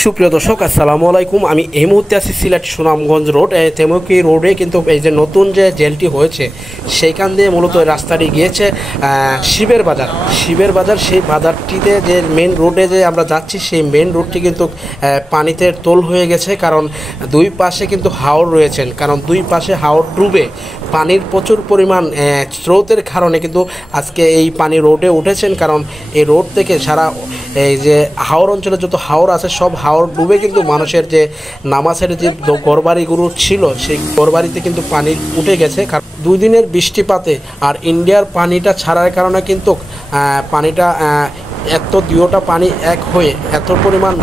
সুপ্রিয় দর্শক আসসালামু আলাইকুম। আমি এই মুহূর্তে আছি সিলেট সুনামগঞ্জ রোড তেমকি রোডে, কিন্তু এই যে নতুন যে জেলটি হয়েছে সেইখান দিয়ে মূলত রাস্তাটি গিয়েছে শিবের বাজার। সেই বাজারটিতে যে মেন রোডে যে আমরা যাচ্ছি সেই মেন রোডটি কিন্তু পানিতে তোল হয়ে গেছে, কারণ দুই পাশে কিন্তু হাওর রয়েছেন, কারণ দুই পাশে হাওর ডুবে পানির প্রচুর পরিমাণ স্রোতের কারণে কিন্তু আজকে এই পানি রোডে উঠেছেন, কারণ এই রোড থেকে সারা এই যে হাওর অঞ্চলে যত হাওর আছে সব হাওর ডুবে কিন্তু মানুষের যে নামাজের যে ঘরবাড়িগুলো ছিল সেই ঘরবাড়িতে কিন্তু পানি উঠে গেছে। কারণ 2 দিনের বৃষ্টিপাতে আর ইন্ডিয়ার পানিটা ছাড়ার কারণে কিন্তু পানিটা এত দুয়োটা পানি এক হয়ে এত পরিমাণ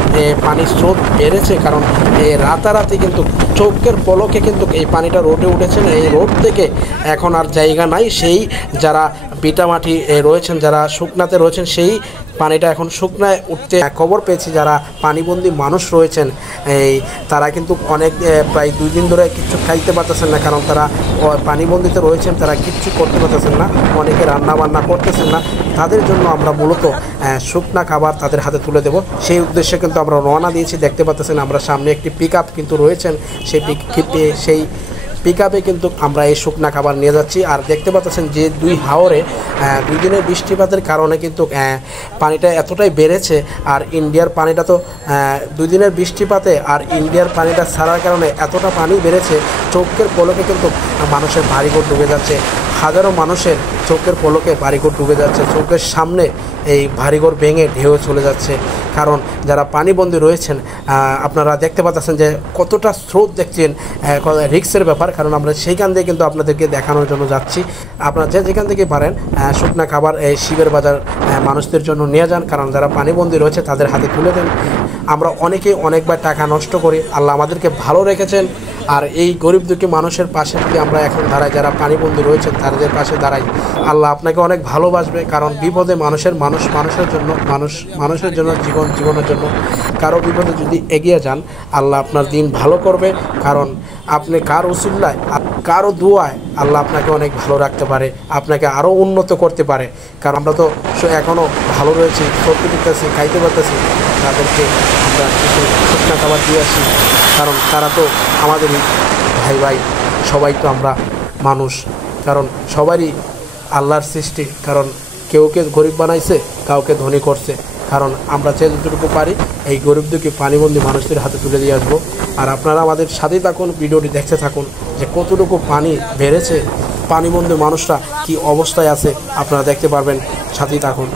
পানির স্রোত বেড়েছে, কারণ রাতারাতি কিন্তু চোখের পলকে কিন্তু এই পানিটা রোডে উঠেছেন। এই রোড থেকে এখন আর জায়গা নাই, সেই যারা ভিটামাটি রয়েছেন, যারা শুকনাতে রয়েছেন, সেই পানিটা এখন শুকনায় উঠতে খবর পেয়েছি। যারা পানিবন্দী মানুষ রয়েছেন তারা কিন্তু অনেক প্রায় 2 দিন ধরে কিচ্ছু খাইতে পারতেছেন না, কারণ তারা পানিবন্দিতে রয়েছেন, তারা কিচ্ছু করতে পারতেছেন না, অনেকে রান্না বান্না করতেছেন না। তাদের জন্য আমরা মূলত শুকনা খাবার তাদের হাতে তুলে দেব, সেই উদ্দেশ্যে কিন্তু আমরা রওনা দিয়েছি। দেখতে পাচ্ছেন আমরা সামনে একটি পিকআপ কিন্তু রয়েছেন, সেই পিকআপে কিন্তু আমরা এই শুকনা খাবার নিয়ে যাচ্ছি। আর দেখতে পাচ্ছেন যে 2 হাওরে 2 দিনের বৃষ্টিপাতের কারণে কিন্তু পানিটা এতটাই বেড়েছে। আর ইন্ডিয়ার পানিটা তো 2 দিনের বৃষ্টিপাতে আর ইন্ডিয়ার পানিটা ছাড়ার কারণে এতটা পানি বেড়েছে, চোখের পলকে কিন্তু মানুষের বাড়িঘর ডুবে যাচ্ছে। হাজারো মানুষের চোখের পলকে বাড়িঘর ডুবে যাচ্ছে, চোখের সামনে এই বাড়িঘর ভেঙে ঢেউ চলে যাচ্ছে। কারণ যারা পানিবন্দী রয়েছেন আপনারা দেখতে পাচ্ছেন যে কতটা স্রোত দেখছেন, রিক্সের ব্যাপার। কারণ আমরা সেইখান দিয়ে কিন্তু আপনাদেরকে দেখানোর জন্য যাচ্ছি। আপনারা যেখান থেকে পারেন শুকনা খাবার এই শিবের বাজার মানুষদের জন্য নিয়ে যান, কারণ যারা পানিবন্দী রয়েছে তাদের হাতে তুলে দেন। আমরা অনেকবার টাকা নষ্ট করি, আল্লাহ আমাদেরকে ভালো রেখেছেন। আর এই গরিব দুঃখী মানুষের পাশে যদি আমরা এখন দাঁড়াই, যারা পানিবন্দী রয়েছেন তাদের পাশে দাঁড়াই, আল্লাহ আপনাকে অনেক ভালোবাসবে। কারণ বিপদে মানুষের জন্য জীবনের জন্য কারো বিপদে যদি এগিয়ে যান, আল্লাহ আপনার দিন ভালো করবে। কারণ আপনি কার উসিলায় কারো দুয়ায় আল্লাহ আপনাকে অনেক ভালো রাখতে পারে, আপনাকে আরও উন্নত করতে পারে। কারণ আমরা তো এখনও ভালো রয়েছি, সত্যি দিতেছি, খাইতে পারতেছি, তাদেরকে আমরা কিছু শুকনা খাবার দিয়ে আসি, কারণ তারা তো আমাদেরই ভাই সবাই তো আমরা মানুষ, কারণ সবারই আল্লাহর সৃষ্টি। কারণ কেউকে গরিব বানাইছে, কাউকে ধনী করছে। কারণ আমরা যে যতটুকু পারি এই গরিব দুঃখী পানিবন্দী মানুষদের হাতে তুলে দিয়ে আসবো। আর আপনারা আমাদের সাথেই থাকুন, ভিডিওটি দেখতে থাকুন যে কতটুকু পানি বেড়েছে, পানিবন্দী মানুষরা কি অবস্থায় আছে আপনারা দেখতে পারবেন, সাথেই থাকুন।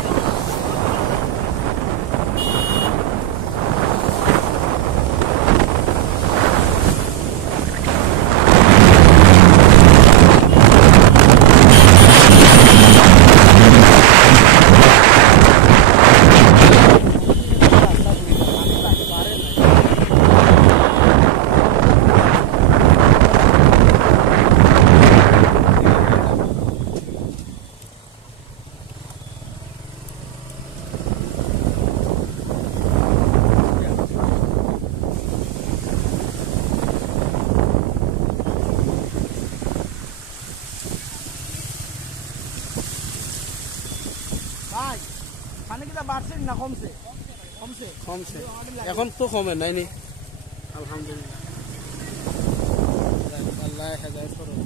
ভাই পানি কি বাড়ছে না কমছে? কমছে এখন তো কমে নাইনি, আলহামদুলিল্লাহ। আল্লাহ হেদায়েত করুন।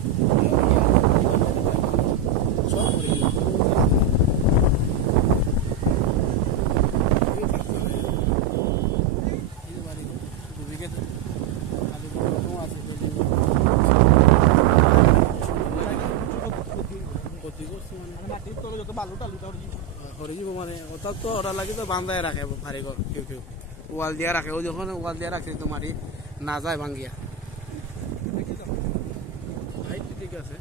মানে ওটা তো ওরা লাগে তো বান্ধায় রাখে ভারী ঘর, কেউ ওয়াল দিয়ে রাখে, ও যখন ওয়াল দিয়ে রাখে তো মাটি না যায় ভাঙ্গিয়া। ঠিক আছে,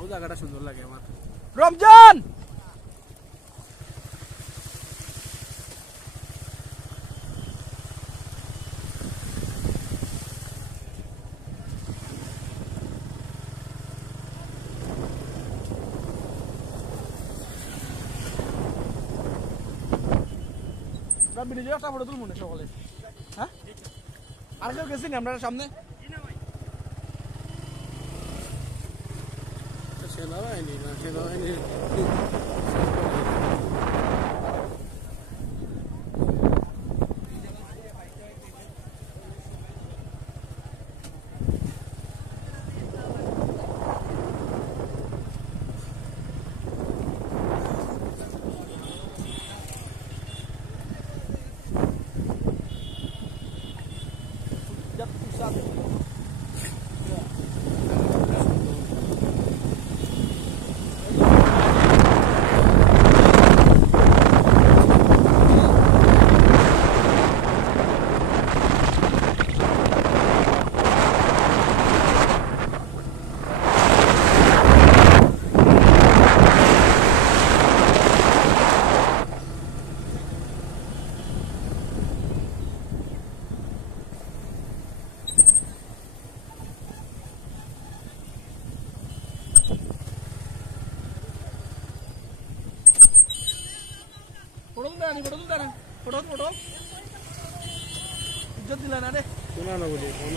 ও জায়গাটা সুন্দর লাগে আমার। রমজান ব্রিজের একটা ফটো তুলব না সকালে? হ্যাঁ, আর কেউ গেছি না আমরা সামনে? সেনাবাহিনী জানি ফটো তুলতে না ফটো ইজ্জত দিলা না রে শোনা না বলি অন্য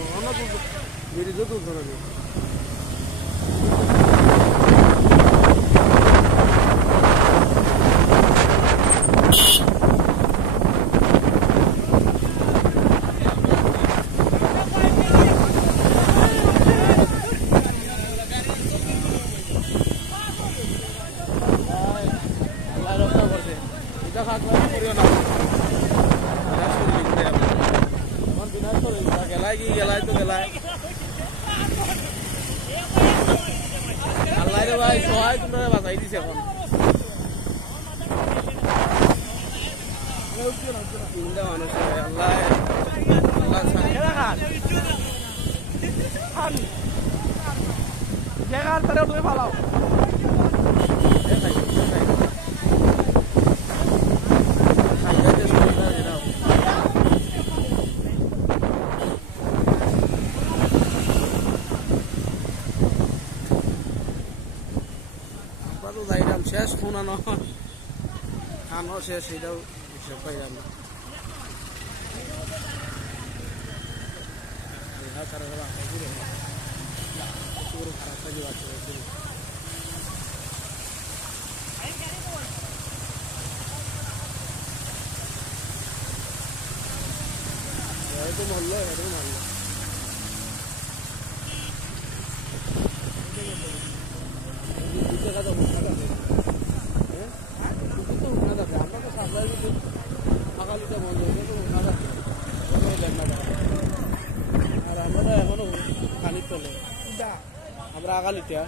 মেরি যত শোনা নেই আল্লাহ রে ভাই সহায় তোমরা বাঁচাই দিছে এখন তিনটা মানুষ আল্লাহ জায়গার তারে তুমি ফালাও যাইলাম শেষ শোনানো খানো শেষ এটাও হিসাব পাইলাম না মারলো আর আমরা এখনো পানির তলে আমরা আগালিটা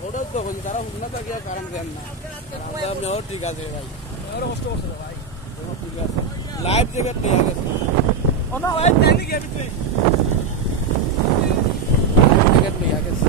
ওটাও তখন তারা হুকনা থাকিয়া কারণ দেন না আমরা ঠিক আছে ভাই কষ্ট করছে ভাই ঠিক আছে লাইভ জেগে পেয়ে গেছে না ভাই জানি কি আমি তুই টিকেট পেয়ে গেছে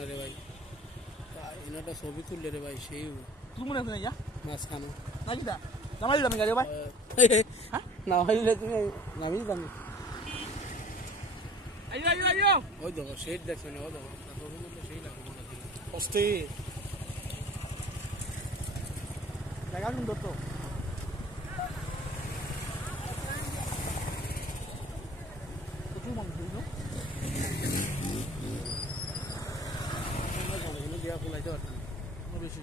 রে ভাই এনাটা ছবি তুললে রে ভাই সেই তুই মনে আছে না মাছ খানো নাকি দা নামাই দিলাম গাড়ি ভাই হ্যাঁ নামাইলে তুমি নামিয়ে দিলাম আইও ওই দেখো সেই দেখছো না ও দেখো সেই লাগবে কষ্টে জায়গা সুন্দর তো প্রচুর মানুষ দিয়া ফুলাইতে পারতাম বেশি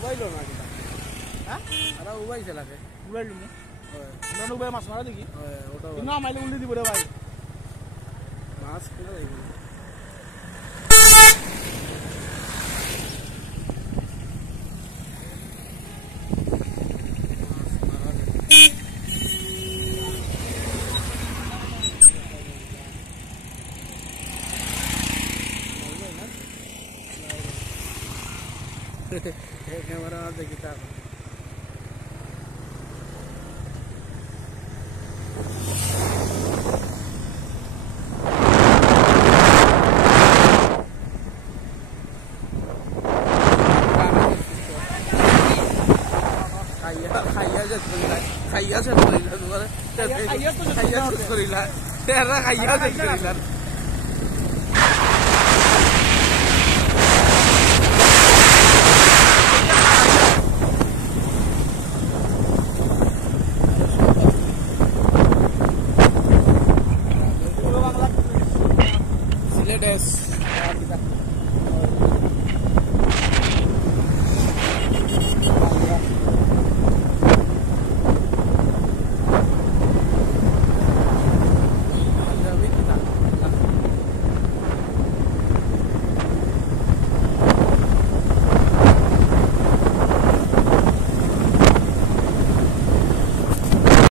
উবাইলো না কিনা হ্যাঁ তারা উবাইছে লাগে উড়াইলি নি আমরা উবাই মাছ মারা দেখি ওটা না মাইলে উল্লি দিব রে ভাই মাছ কিনা দেখি ক্যামেরা দেখি তা খাইয়া যে করিলা খাইয়া যে করিলা তোমার খাইয়া যে করিলা তেরা খাইয়া যে করিলা